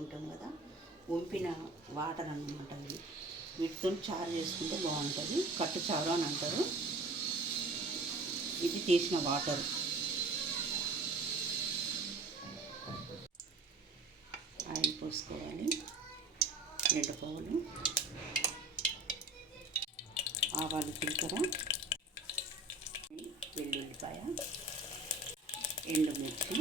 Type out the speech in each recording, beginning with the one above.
పెట్టుకుంటాం కదా వంపిన వాటర్ అనమాట ఇది వీటితో చారు చేసుకుంటే బాగుంటుంది. కట్టు చారు అని అంటారు. ఇది తీసిన వాటర్. ఆయిల్ పోసుకోవాలి. రెండు పావులు ఆవాలు జీలకర్ర. వెల్లుల్లిపాయ. ఎండుమిర్చి.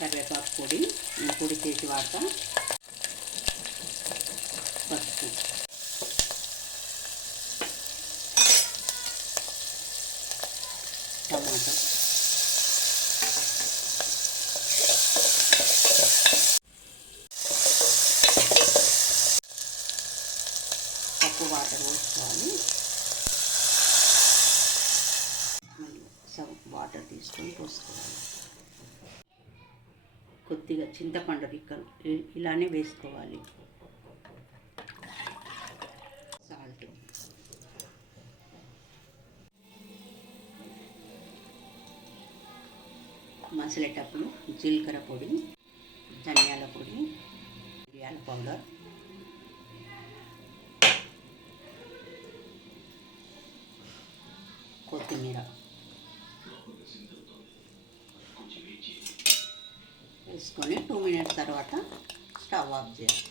కరివేపాకు పొడి ఈ పొడి చేసి వాడతా. పసుపు. టమాటా. తక్కువ వాటర్ పోసుకోవాలి. మళ్ళీ వాటర్ తీసుకొని పోసుకోవాలి. కొద్దిగా చింతపండు రిక్కలు. ఇలానే వేసుకోవాలి. సాల్ట్. మసిలేటప్పుడు జీలకర్ర పొడి ధనియాల పొడి మిరియాల పౌడర్. కొత్తిమీర. తీసుకొని టూ మినిట్స్ తర్వాత స్టవ్ ఆఫ్ చేయాలి.